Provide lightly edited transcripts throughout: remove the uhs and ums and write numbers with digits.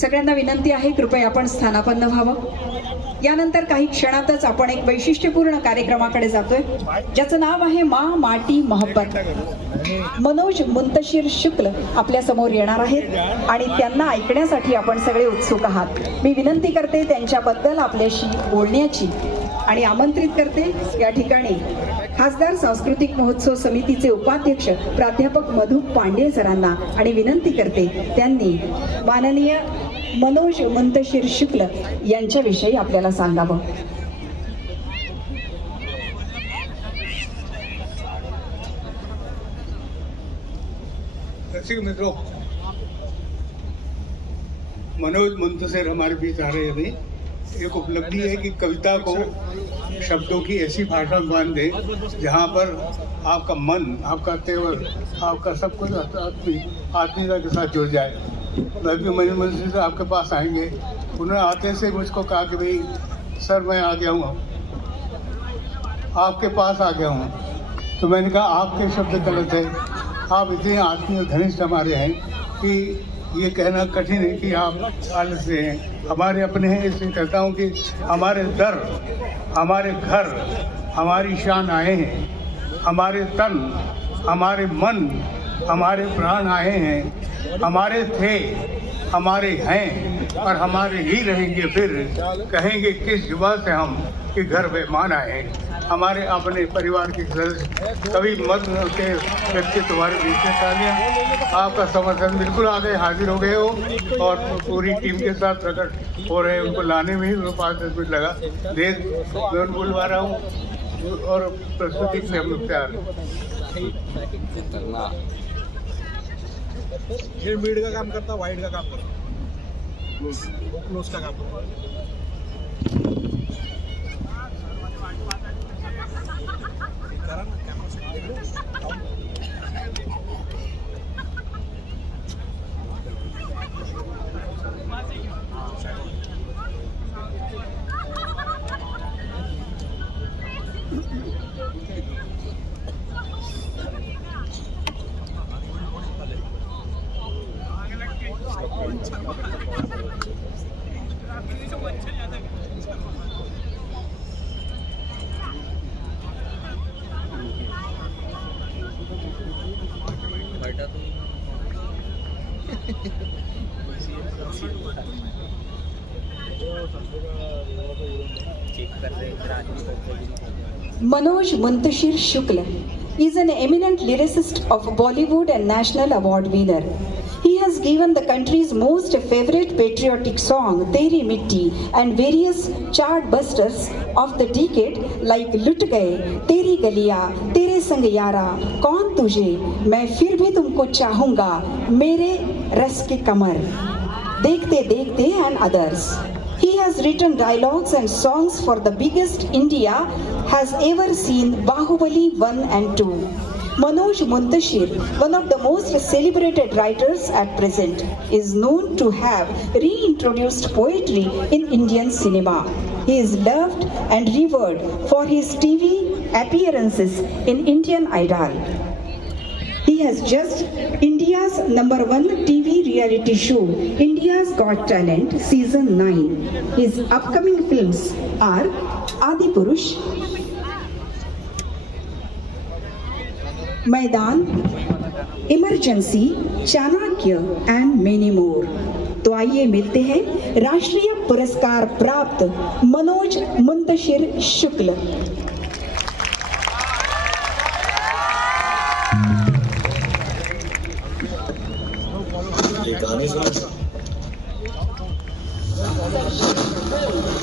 सगळ्यांना विनंती आहे, कृपया आपण स्थानापन्न व्हावं. यानंतर काही क्षणातच आपण एक वैशिष्ट्यपूर्ण कार्यक्रमाकडे जातोय, ज्याचं नाव आहे माँ माटी मोहब्बत. मनोज मुंतशिर शुक्ल आपल्या समोर येणार आहेत आणि त्यांना ऐकण्यासाठी आपण सगळे उत्सुक आहात. मी विनंती करते त्यांच्याबद्दल आपल्याशी बोलण्याची आणि आमंत्रित करते या ठिकाणी खासदार सांस्कृतिक महोत्सव समितीचे उपाध्यक्ष प्राध्यापक मधु पांडे सरांना आणि विनंती करते त्यांनी माननीय मनोज मुंतशिर शुक्ल यांच्याविषयी आपल्याला सांगावं. दर्शक मित्रों, मनोज मुंतशिर हमारे बीच आ रहे हैं. एक उपलब्धि है कि कविता को शब्दों की ऐसी भाषा में बांध दे जहाँ पर आपका मन, आपका तेवर, आपका सब कुछ आत्मीयता के साथ जुड़ जाए. मैं भी मनोज मुंतशिर से आपके पास आएंगे. उन्होंने आते से मुझको कहा कि भाई सर मैं आ गया हूँ, आपके पास आ गया हूँ. तो मैंने कहा आपके शब्द गलत है. आप इतने आत्मीय घनिष्ठ हमारे हैं कि ये कहना कठिन है कि आप आलस से हैं. हमारे अपने हैं, इसलिए कहता हूँ कि हमारे दर, हमारे घर, हमारी शान आए हैं. हमारे तन, हमारे मन, हमारे प्राण आए हैं. हमारे थे, हमारे हैं और हमारे ही रहेंगे. फिर कहेंगे किस जुबान से हम कि घर मेहमान आए हैं. हमारे अपने परिवार के सदस्य कवि मत के व्यक्तित्व तुम्हारे बीच में तालियां. आपका समर्थन बिल्कुल आगे हाजिर हो गए हो और पूरी टीम के साथ प्रकट हो रहे हैं. उनको लाने में ही 5-10 मिनट लगा. देश मैं उनको बुलवा रहा हूँ और प्रस्तुति से हम लोग तैयार हैं. ये मीड का काम करता, वाइड का काम करता, क्लोज का काम करता. Manoj Muntashir Shukla is an eminent lyricist of Bollywood and National Award winner. He has given the country's most favorite patriotic song Teri Mitti and various chart busters of the decade like Lut Gaye, Teri Galiya, Tere Sang Yara, Kaun Tujhe, Main Fir Bhi Tumko Chahunga, Mere Ras Ki Kamar, Dekhte Dekhte and others. He has written dialogues and songs for the biggest India has ever seen, Bahubali 1 and 2. Manoj Muntashir, one of the most celebrated writers at present, is known to have reintroduced poetry in Indian cinema. He is loved and revered for his TV appearances in Indian Idol. He has just India's #1 TV reality show, India's Got Talent Season 9. His upcoming films are Adipurush, Maidan, Emergency, Chanakya and many more. तो आइए मिलते हैं राष्ट्रीय पुरस्कार प्राप्त मनोज मुंतशिर शुक्ल.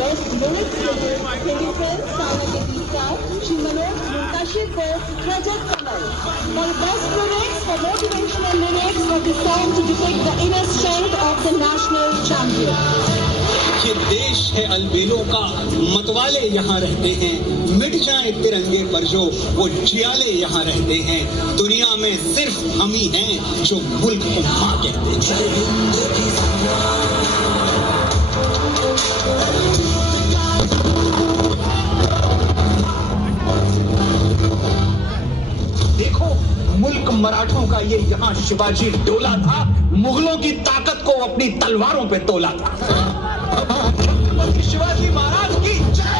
Best lyrics winner, Philippines, Sana Gita, Shri Manoj Muntashir for Rajat Kamal. For best lyrics, for motivational lyrics for the song to depict the inner strength of the national champion. ये देश है अलबेलों का, मतवाले यहाँ रहते हैं. मिट जाए तिरंगे पर जो वो जियाले यहाँ रहते हैं. दुनिया में सिर्फ हम ही हैं जो मुल्क को माँ कहते हैं. देखो मुल्क मराठों का ये यहाँ शिवाजी डोला था. मुगलों की ताकत को अपनी तलवारों पे तोला था। शिवाजी महाराज की जय।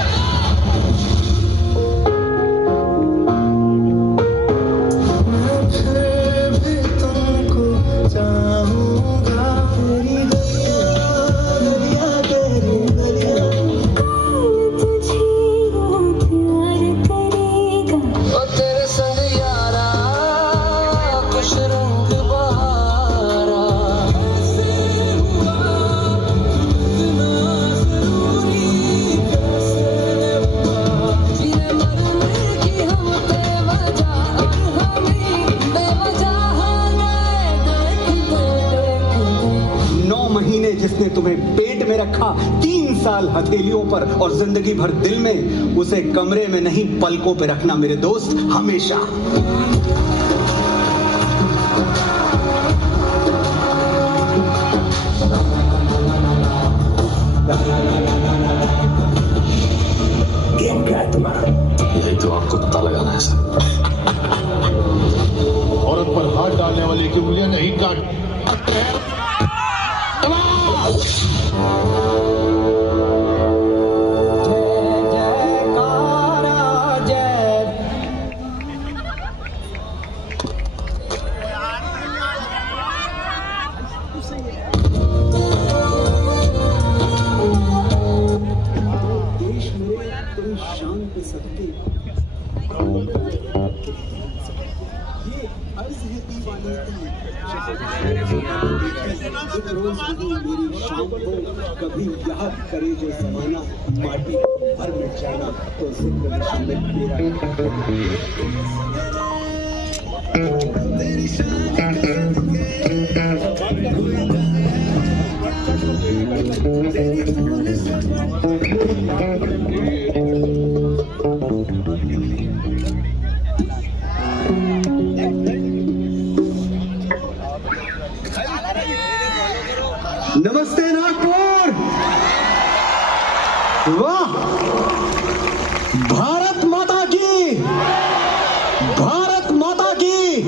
जिसने तुम्हें पेट में रखा, 3 साल हथेलियों पर और जिंदगी भर दिल में, उसे कमरे में नहीं पलकों पे रखना मेरे दोस्त, हमेशा। गेम क्या है तुम्हारा? यही तो आपको पता लगाना है सर। औरत पर हाथ डालने वाले की उंगलियां नहीं काट। कभी याद करे जो जमाना, माटी भर में जाना तो जिक्र शामिल नमस्ते नागपुर। वाह, भारत माता की, भारत माता की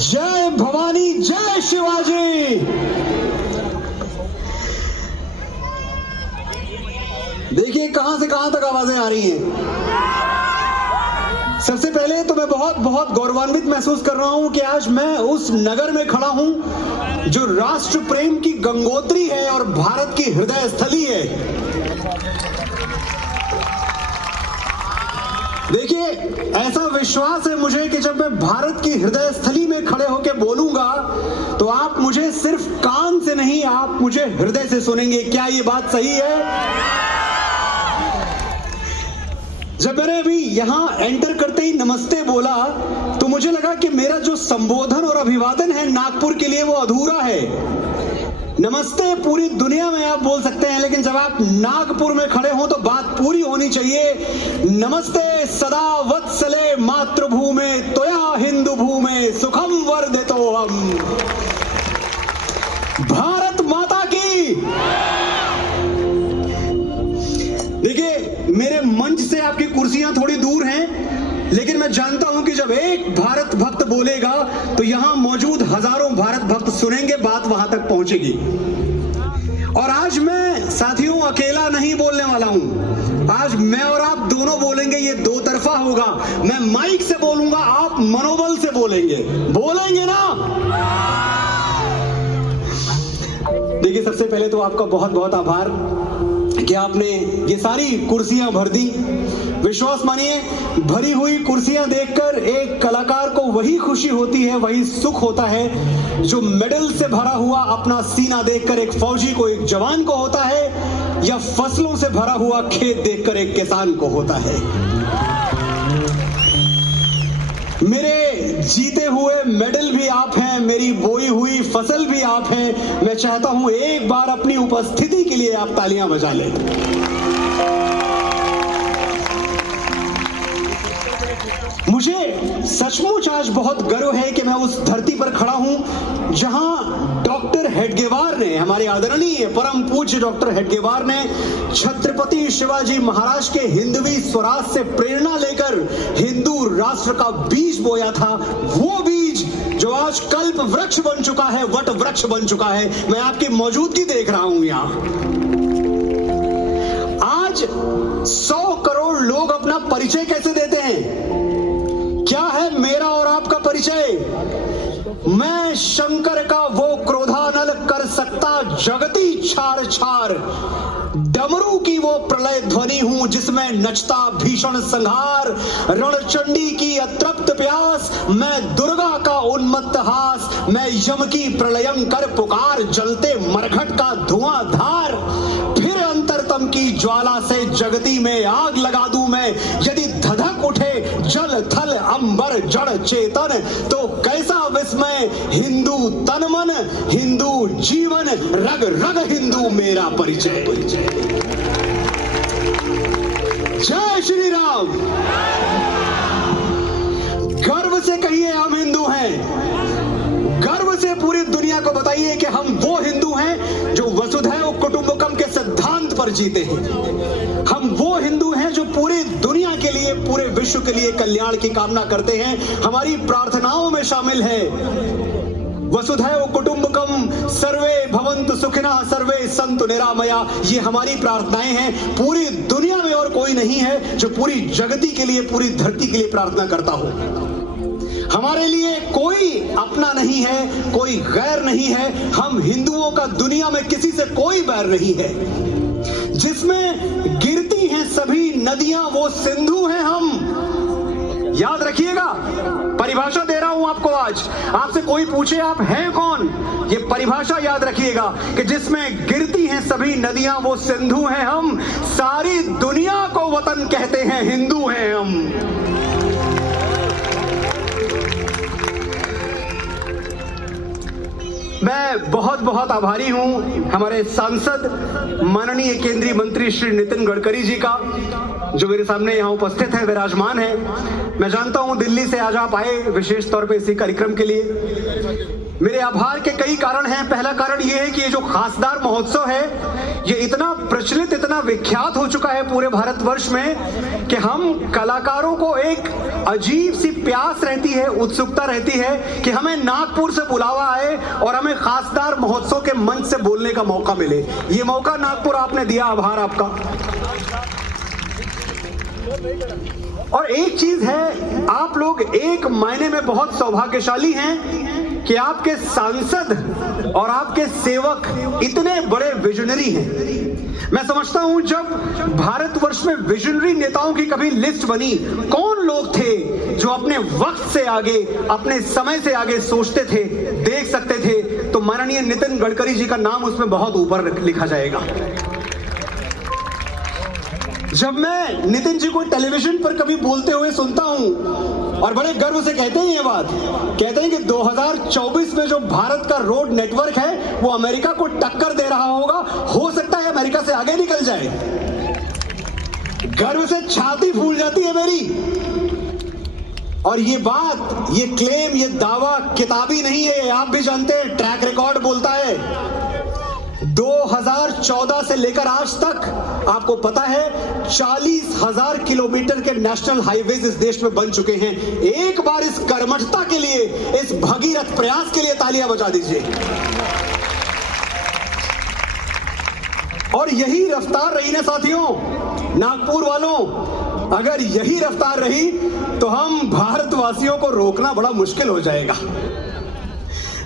जय भवानी, जय शिवाजी। देखिए कहां से कहां तक आवाजें आ रही हैं। सबसे पहले तो मैं बहुत बहुत गौरवान्वित महसूस कर रहा हूं कि आज मैं उस नगर में खड़ा हूं जो राष्ट्र प्रेम की गंगोत्री है और भारत की हृदय स्थली है। देखिए, ऐसा विश्वास है मुझे कि जब मैं भारत की हृदय स्थली में खड़े होकर बोलूंगा तो आप मुझे सिर्फ कान से नहीं, आप मुझे हृदय से सुनेंगे। क्या ये बात सही है? जब मैंने अभी यहां एंटर करते ही नमस्ते बोला तो मुझे लगा कि मेरा जो संबोधन और अभिवादन है नागपुर के लिए वो अधूरा है। नमस्ते पूरी दुनिया में आप बोल सकते हैं, लेकिन जब आप नागपुर में खड़े हो तो बात पूरी होनी चाहिए। नमस्ते सदा वत्सले मातृभूमे त्वया हिंदू भूमे सुखम वर्धितो हम। भारत माता की। देखिए, मेरे मंच से आपकी कुर्सियां थोड़ी दूर हैं, लेकिन मैं जानता हूं कि जब एक भारत भक्त बोलेगा तो यहां मौजूद हजारों भारत भक्त सुनेंगे, बात वहां तक पहुंचेगी। और आज मैं साथियों अकेला नहीं बोलने वाला हूं, आज मैं और आप दोनों बोलेंगे, ये दो तरफा होगा। मैं माइक से बोलूंगा, आप मनोबल से बोलेंगे, बोलेंगे ना? देखिए, सबसे पहले तो आपका बहुत बहुत आभार कि आपने ये सारी कुर्सियां भर दी। विश्वास मानिए, भरी हुई कुर्सियां देखकर एक कलाकार को वही खुशी होती है, वही सुख होता है जो मेडल से भरा हुआ अपना सीना देखकर एक फौजी को, एक जवान को होता है, या फसलों से भरा हुआ खेत देखकर एक किसान को होता है। मेरे जीते हुए मेडल भी आप हैं, मेरी बोई हुई फसल भी आप हैं। मैं चाहता हूं एक बार अपनी उपस्थिति के लिए आप तालियां बजा लें। मुझे सचमुच आज बहुत गर्व है कि मैं उस धरती पर खड़ा हूं जहां डॉक्टर हेडगेवार ने, हमारे आदरणीय परम पूज्य डॉक्टर हेडगेवार ने छत्रपति शिवाजी महाराज के हिंदवी स्वराज से प्रेरणा लेकर हिंदू राष्ट्र का बीज बोया था। वो बीज जो आज आज कल्प वृक्ष बन चुका है, वट वृक्ष बन चुका है। मैं आपकी मौजूदगी देख रहा हूं यहां। आज 100 करोड़ लोग अपना परिचय कैसे देते हैं? क्या है मेरा और आपका परिचय? मैं शंकर का वो क्रोधानल कर सकता जगती छार छार, डमरू की वो प्रलय ध्वनि हूं जिसमें नचता भीषण संहार, रणचंडी की अतृप्त प्यास, मैं दुर्गा का उन्मत्त हास, मैं यम की प्रलयंकर पुकार, जलते मरघट का धुआंधार, फिर अंतरतम की ज्वाला से जगती में आग लगा दूं मैं। यदि धधक उठे जल थल अंबर जड़ चेतन, तो कैसा विस्मय, हिंदू तन मन, हिंदू जीवन, रग रग हिंदू मेरा परिचय। जय श्री राम। गर्व से कहिए हम हिंदू हैं। गर्व से पूरी दुनिया को बताइए कि हम वो हिंदू हैं जो वसुधैव कुटुंबकम के सिद्धांत पर जीते हैं। हम वो हिंदू हैं जो पूरी दुनिया के लिए, पूरे विश्व के लिए कल्याण की कामना करते हैं, हमारी प्रार्थनाओं में शामिल है। वसुधैव कुटुंबकम सर्वे भवन्तु सुखिनः सर्वे सन्तु निरामया, ये हमारी प्रार्थनाएं हैं। पूरी दुनिया में और कोई नहीं है जो पूरी जगती के लिए, पूरी धरती के लिए प्रार्थना करता हो। हमारे लिए कोई अपना नहीं है, कोई गैर नहीं है। हम हिंदुओं का दुनिया में किसी से कोई बैर नहीं है। जिसमें गिरती हैं सभी नदियां वो सिंधु हैं हम। याद रखिएगा, परिभाषा दे रहा हूं आपको आज। आपसे कोई पूछे आप हैं कौन, ये परिभाषा याद रखिएगा कि जिसमें गिरती हैं सभी नदियां वो सिंधु हैं हम। सारी दुनिया को वतन कहते हैं, हिंदू हैं हम। मैं बहुत बहुत आभारी हूं हमारे सांसद माननीय केंद्रीय मंत्री श्री नितिन गडकरी जी का, जो मेरे सामने यहाँ उपस्थित है, विराजमान है। मैं जानता हूं दिल्ली से आज आप आए विशेष तौर पे इसी कार्यक्रम के लिए। मेरे आभार के कई कारण हैं। पहला कारण यह है कि ये जो खासदार महोत्सव है, ये इतना प्रचलित, इतना विख्यात हो चुका है पूरे भारतवर्ष में कि हम कलाकारों को एक अजीब सी प्यास रहती है, उत्सुकता रहती है कि हमें नागपुर से बुलावा आए और हमें खासदार महोत्सव के मंच से बोलने का मौका मिले। ये मौका नागपुर आपने दिया, आभार आपका। और एक चीज है, आप लोग एक मायने में बहुत सौभाग्यशाली हैं कि आपके सांसद और आपके सेवक इतने बड़े विजनरी हैं। मैं समझता हूं जब भारतवर्ष में विजनरी नेताओं की कभी लिस्ट बनी, कौन लोग थे जो अपने वक्त से आगे, अपने समय से आगे सोचते थे, देख सकते थे, तो माननीय नितिन गडकरी जी का नाम उसमें बहुत ऊपर लिखा जाएगा। जब मैं नितिन जी को टेलीविजन पर कभी बोलते हुए सुनता हूं और बड़े गर्व से कहते हैं ये बात, कहते हैं कि 2024 में जो भारत का रोड नेटवर्क है वो अमेरिका को टक्कर दे रहा होगा, हो सकता है अमेरिका से आगे निकल जाए। गर्व से छाती फूल जाती है मेरी। और ये बात, ये क्लेम, ये दावा किताबी नहीं है, आप भी जानते हैं, ट्रैक रिकॉर्ड बोलता है। 2014 से लेकर आज तक आपको पता है 40,000 किलोमीटर के नेशनल हाईवेज इस देश में बन चुके हैं। एक बार इस कर्मठता के लिए, इस भगीरथ प्रयास के लिए तालियां बजा दीजिए। और यही रफ्तार रही ना साथियों, नागपुर वालों, अगर यही रफ्तार रही तो हम भारतवासियों को रोकना बड़ा मुश्किल हो जाएगा।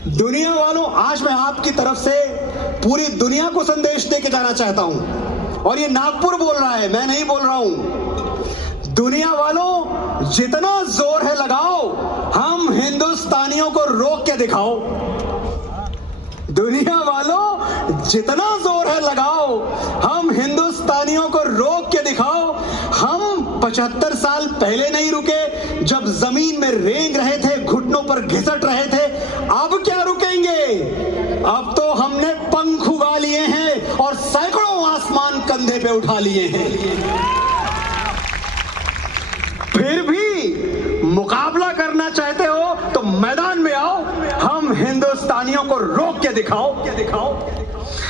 दुनिया वालों, आज मैं आपकी तरफ से पूरी दुनिया को संदेश देके जाना चाहता हूं, और ये नागपुर बोल रहा है, मैं नहीं बोल रहा हूं। दुनिया वालों, जितना जोर है लगाओ, हम हिंदुस्तानियों को रोक के दिखाओ। दुनिया वालों, जितना जोर है लगाओ, हम हिंदुस्तानियों को रोक के दिखाओ। हम 75 साल पहले नहीं रुके, जब जमीन में रेंग रहे थे, घुटनों पर घिसट रहे थे। अब क्या रुकेंगे? अब तो हमने पंख उगा लिए हैं और सैकड़ों आसमान कंधे पे उठा लिए हैं। फिर भी मुकाबला करना चाहते हो तो मैदान में आओ, हम हिंदुस्तानियों को रोक के दिखाओ।